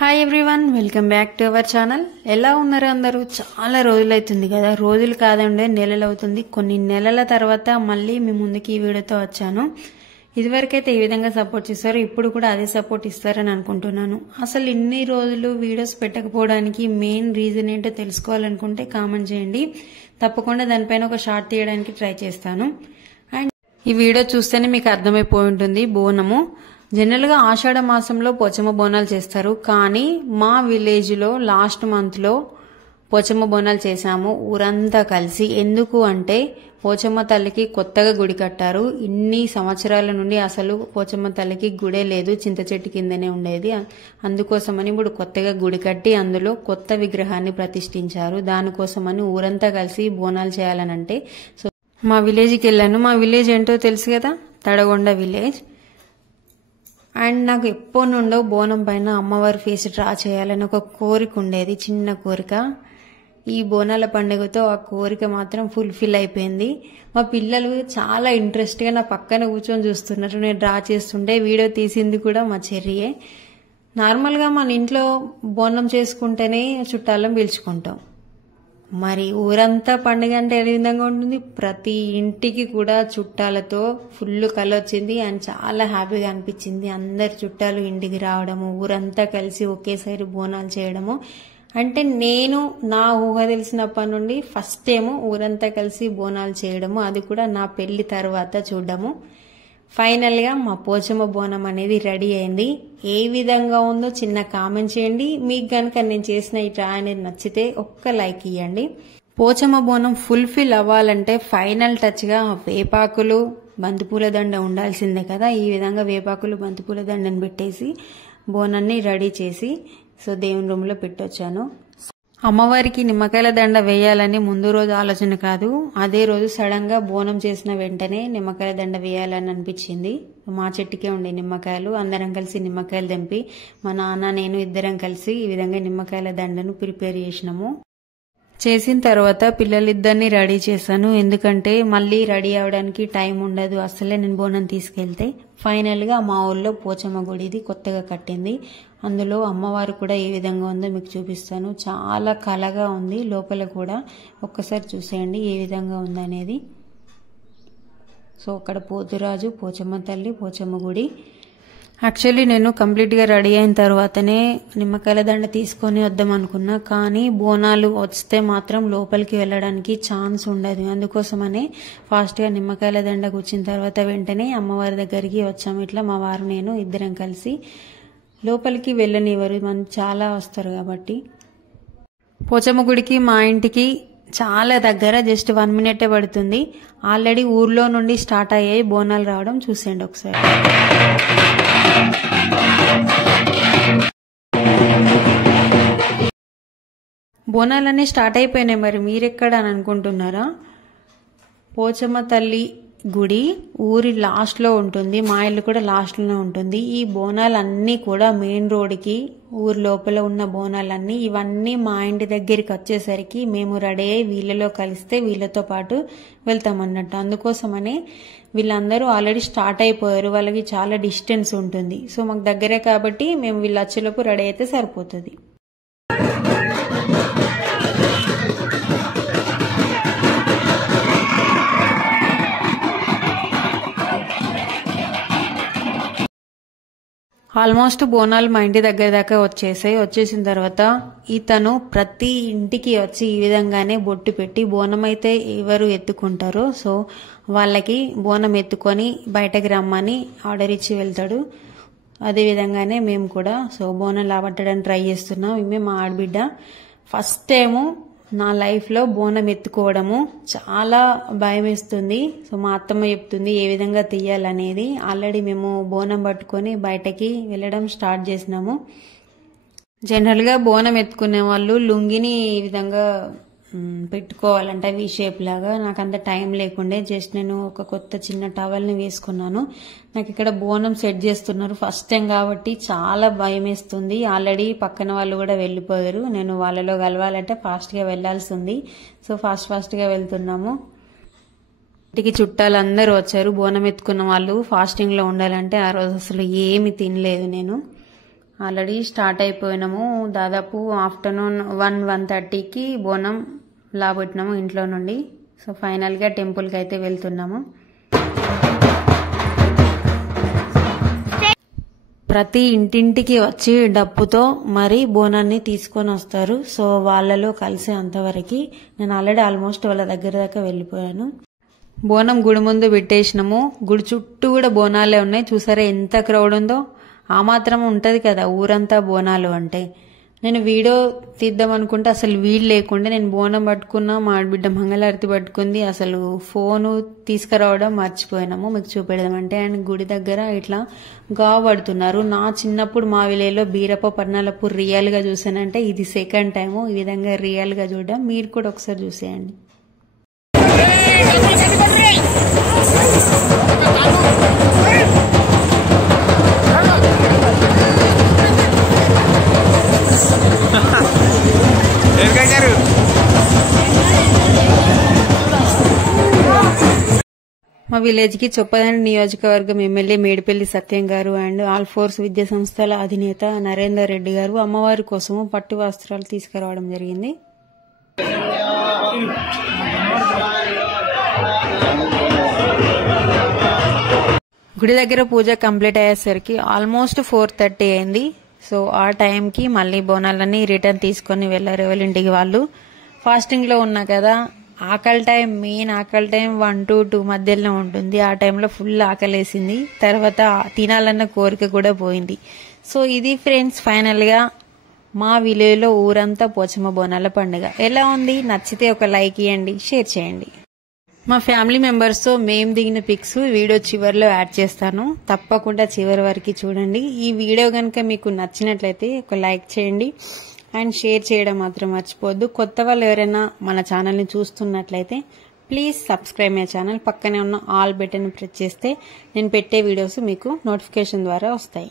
Hi everyone, welcome back to our channel. ఎలా ఉన్నారు అందరూ? చాలా రోజులు అవుతుంది కదా, రోజులు కాదండి నెలలు అవుతుంది. కొన్ని నెలల తర్వాత మళ్ళీ మీ ముందుకి ఈ వీడియోతో వచ్చాను. ఇదివరకైతే ఈ విధంగా సపోర్ట్ చేస్తారు, ఇప్పుడు కూడా అదే సపోర్ట్ ఇస్తారని అనుకుంటున్నాను. అసలు ఇన్ని రోజులు వీడియోస్ పెట్టకపోవడానికి మెయిన్ రీజన్ ఏంటో తెలుసుకోవాలనుకుంటే కామెంట్ చేయండి. తప్పకుండా దానిపైన ఒక షార్ట్ తీయడానికి ట్రై చేస్తాను. అండ్ ఈ వీడియో చూస్తేనే మీకు అర్థమైపోయి ఉంటుంది. బోనము జనరల్ గా ఆషాఢ మాసంలో పోచమ్మ బోనాలు చేస్తారు, కానీ మా విలేజ్ లో లాస్ట్ మంత్ లో పోచమ్మ బోనాలు చేశాము ఊరంతా కలిసి. ఎందుకు అంటే పోచమ్మ తల్లికి కొత్తగా గుడి కట్టారు. ఇన్ని సంవత్సరాల నుండి అసలు పోచమ్మ తల్లికి గుడే లేదు, చింత చెట్టు కిందనే ఉండేది. అందుకోసమని ఇప్పుడు కొత్తగా గుడి కట్టి అందులో కొత్త విగ్రహాన్ని ప్రతిష్ఠించారు. దానికోసమని ఊరంతా కలిసి బోనాలు చేయాలనంటే సో మా విలేజ్కి వెళ్ళాను. మా విలేజ్ ఏంటో తెలుసు కదా, తడగొండ విలేజ్. అండ్ నాకు ఎప్పటి నుండో బోనం పైన అమ్మవారి ఫేస్ డ్రా చేయాలని ఒక కోరిక ఉండేది, చిన్న కోరిక. ఈ బోనాల పండుగతో ఆ కోరిక మాత్రం ఫుల్ఫిల్ అయిపోయింది. మా పిల్లలు చాలా ఇంట్రెస్ట్ గా నా పక్కన కూర్చొని చూస్తున్నారు నేను డ్రా చేస్తుంటే. వీడియో తీసింది కూడా మా చెర్రియే. నార్మల్ గా మన ఇంట్లో బోనం చేసుకుంటేనే చుట్టాలను పిలుచుకుంటాం, మరి ఊరంతా పండుగ అంటే ఏ విధంగా ఉంటుంది? ప్రతి ఇంటికి కూడా చుట్టాలతో ఫుల్ కళ వచ్చింది అండ్ చాలా హ్యాపీగా అనిపించింది. అందరు చుట్టాలు ఇంటికి రావడము, ఊరంతా కలిసి ఒకేసారి బోనాలు చేయడము. అంటే నేను నా ఊహ తెలిసినప్పటి నుండి ఫస్ట్ టైం ఊరంతా కలిసి బోనాలు చేయడము, అది కూడా నా పెళ్లి తర్వాత చూడడము. ఫైనల్ గా మా పోచమ్మ బోనం అనేది రెడీ అయింది. ఏ విధంగా ఉందో చిన్న కామెంట్ చేయండి. మీకు గనక నేను చేసిన ఈ ట్రై అనేది నచ్చితే ఒక్క లైక్ ఇవ్వండి. పోచమ్మ బోనం ఫుల్ఫిల్ అవ్వాలంటే ఫైనల్ టచ్ గా వేపాకులు, బంతిపూల దండ ఉండాల్సిందే కదా. ఈ విధంగా వేపాకులు, బంతిపూల దండని పెట్టేసి బోనాన్ని రెడీ చేసి సో దేవుని రూమ్ లో పెట్టొచ్చాను. అమ్మవారికి నిమ్మకాయల దండ వేయాలని ముందు రోజు ఆలోచన కాదు, అదే రోజు సడన్ గా బోనం చేసిన వెంటనే నిమ్మకాయల దండ వేయాలని అనిపించింది. మా చెట్టుకే ఉండే నిమ్మకాయలు, అందరం కలిసి నిమ్మకాయలు తెంపి మా నాన్న నేను ఇద్దరం కలిసి ఈ విధంగా నిమ్మకాయల దండను ప్రిపేర్ చేసినాము. చేసిన తర్వాత పిల్లలిద్దరిని రెడీ చేశాను, ఎందుకంటే మళ్ళీ రెడీ అవడానికి టైం ఉండదు అసలే నేను బోనం తీసుకెళ్తే. ఫైనల్ గా మా ఊళ్ళో పోచమ్మ గుడిది కొత్తగా కట్టింది. అందులో అమ్మవారు కూడా ఏ విధంగా ఉందో మీకు చూపిస్తాను. చాలా కళగా ఉంది లోపల కూడా, ఒక్కసారి చూసేయండి ఏ విధంగా ఉందనేది. సో అక్కడ పోతురాజు, పోచమ్మ తల్లి, పోచమ్మ గుడి. యాక్చువల్లీ నేను కంప్లీట్ గా రెడీ అయిన తర్వాతనే నిమ్మకాయల దండ తీసుకొని వద్దాం అనుకున్నా, కానీ బోనాలు వస్తే మాత్రం లోపలికి వెళ్ళడానికి ఛాన్స్ ఉండదు. అందుకోసమనే ఫాస్ట్ గా నిమ్మకాయల దండ కూర్చిన తర్వాత వెంటనే అమ్మవారి దగ్గరికి వచ్చాము. ఇట్లా మా వారు నేను ఇద్దరం కలిసి. లోపలికి వెళ్ళనివ్వరు, మనం చాలా వస్తారు కాబట్టి. పోచమ్మ గుడికి మా ఇంటికి చాలా దగ్గర, జస్ట్ 1 minute పడుతుంది. ఆల్రెడీ ఊర్లో నుండి స్టార్ట్ అయ్యాయి బోనాలు రావడం, చూసేయండి ఒకసారి. బోనాలన్నీ స్టార్ట్ అయిపోయినాయి, మరి మీరెక్కడ అని అనుకుంటున్నారా? పోచమ్మ తల్లి గుడి ఊరి లాస్ట్ లో ఉంటుంది, మా ఇల్లు కూడా లాస్ట్ లోనే ఉంటుంది. ఈ బోనాలన్నీ కూడా మెయిన్ రోడ్కి, ఊరి లోపల ఉన్న బోనాలన్నీ ఇవన్నీ మా ఇంటి దగ్గరికి వచ్చేసరికి మేము రెడీ అయ్యి వీళ్ళలో కలిస్తే వీళ్ళతో పాటు వెళ్తామన్నట్టు. అందుకోసమనే వీళ్ళందరూ ఆల్రెడీ స్టార్ట్ అయిపోయారు, వాళ్ళకి చాలా డిస్టెన్స్ ఉంటుంది. సో మాకు దగ్గరే కాబట్టి మేము వీళ్ళు వచ్చేలోపు రెడీ అయితే సరిపోతుంది. ఆల్మోస్ట్ బోనాలు మా ఇంటి దగ్గర దాకా వచ్చేసాయి. వచ్చేసిన తర్వాత ఇతను ప్రతి ఇంటికి వచ్చి ఈ విధంగానే బొట్టు పెట్టి, బోనం అయితే ఎవరు ఎత్తుకుంటారో సో వాళ్ళకి బోనం ఎత్తుకొని బయటకు రమ్మని ఆర్డర్ ఇచ్చి వెళ్తాడు. అదే విధంగానే మేము కూడా సో బోనం లాబట్టడానికి ట్రై చేస్తున్నాం. ఈమె మా ఆడబిడ్డ. ఫస్ట్ టైము నా లైఫ్ లో బోనం ఎత్తుకోవడము, చాలా భయం వేస్తుంది. సో మా అత్తమ్మ చెప్తుంది ఏ విధంగా తీయాలనేది. ఆల్రెడీ మేము బోనం పట్టుకొని బయటకి వెళ్ళడం స్టార్ట్ చేసినాము. జనరల్ గా బోనం ఎత్తుకునే వాళ్ళు లుంగిని ఈ విధంగా పెట్టుకోవాలంట వి షేప్ లాగా. నాకు అంత టైం లేకుండే, జస్ట్ నేను ఒక కొత్త చిన్న టవల్ ని వేసుకున్నాను. నాకు ఇక్కడ బోనం సెట్ చేస్తున్నారు, ఫస్ట్ టైం కాబట్టి చాలా భయం వేస్తుంది. ఆల్రెడీ పక్కన వాళ్ళు కూడా వెళ్ళిపోయారు, నేను వాళ్ళలో కలవాలంటే ఫాస్ట్ గా వెళ్లాల్సి ఉంది. సో ఫాస్ట్ గా వెళ్తున్నాము. ఇంటికి చుట్టాలందరూ వచ్చారు. బోనం ఎత్తుకున్న వాళ్ళు ఫాస్టింగ్ లో ఉండాలంటే ఆ రోజు అసలు ఏమి తినలేదు నేను. ఆల్రెడీ స్టార్ట్ అయిపోయినాము. దాదాపు ఆఫ్టర్నూన్ 1:30కి బోనం లాబెట్టినాము ఇంట్లో నుండి. సో ఫైనల్గా టెంపుల్కి అయితే వెళ్తున్నాము. ప్రతి ఇంటింటికి వచ్చి డప్పుతో మరి బోనాన్ని తీసుకొని వస్తారు. సో వాళ్ళలో కలిసే అంతవరకు నేను ఆల్రెడీ ఆల్మోస్ట్ వాళ్ళ దగ్గర దాకా వెళ్ళిపోయాను. బోనం గుడి ముందు పెట్టేసినాము. గుడి చుట్టూ కూడా బోనాలే ఉన్నాయి. చూసారా ఎంత క్రౌడ్ ఉందో. ఆ మాత్రం ఉంటది కదా ఊరంతా బోనాలు అంటే. నేను వీడియో తీద్దాం అనుకుంటే అసలు వీలు లేకుండా నేను బోనం పట్టుకున్నా, మా ఆడబిడ్డ మంగళారతి పట్టుకుంది. అసలు ఫోను తీసుకురావడం మర్చిపోయినాము మీకు చూపెడదామంటే. అండ్ గుడి దగ్గర ఇట్లా గావ పడుతున్నారు. నా చిన్నప్పుడు మా విలేజ్లో బీరప్ప పట్నాలప్పుడు రియల్ గా చూసానంటే ఇది సెకండ్ టైము ఈ విధంగా రియల్ గా చూడడం. మీరు కూడా ఒకసారి చూసేయండి. మా విలేజ్ కి చొప్పదండి నియోజకవర్గం ఎమ్మెల్యే మేడిపల్లి సత్యం గారు అండ్ ఆల్ ఫోర్స్ విద్యా సంస్థల అధినేత నరేందర్ రెడ్డి గారు అమ్మవారి కోసము పట్టు వస్త్రాలు తీసుకురావడం జరిగింది. గుడి దగ్గర పూజ కంప్లీట్ అయ్యేసరికి ఆల్మోస్ట్ 4:30 అయింది. సో ఆ టైంకి మళ్ళీ బోనాలన్నీ రిటర్న్ తీసుకొని వెళ్లారు ఎవరింటికి వాళ్ళు. ఫాస్టింగ్ లో ఉన్నా కదా, ఆకలి టైం మెయిన్ ఆకలి టైం 1 to 2 మధ్యలో ఉంటుంది. ఆ టైంలో ఫుల్ ఆకలేసింది. తర్వాత తినాలన్న కోరిక కూడా పోయింది. సో ఇది ఫ్రెండ్స్ ఫైనల్ గా మా విలేజ్ లో ఊరంతా పోచమ్మ బోనాల పండుగ. ఎలా ఉంది? నచ్చితే ఒక లైక్ ఇవ్వండి, షేర్ చేయండి. మా ఫ్యామిలీ మెంబర్స్ తో మేము దిగిన పిక్స్ వీడియో చివరిలో యాడ్ చేస్తాను. తప్పకుండా చివరి వరకు చూడండి. ఈ వీడియో కనుక మీకు నచ్చినట్లయితే ఒక లైక్ చేయండి అండ్ షేర్ చేయడం మాత్రం మర్చిపోవద్దు. కొత్త వాళ్ళు ఎవరైనా మన ఛానల్ని చూస్తున్నట్లయితే ప్లీజ్ సబ్స్క్రైబ్ మై ఛానల్. పక్కనే ఉన్న ఆల్ బటన్ ప్రెస్ చేస్తే నేను పెట్టే వీడియోస్ మీకు నోటిఫికేషన్ ద్వారా వస్తాయి.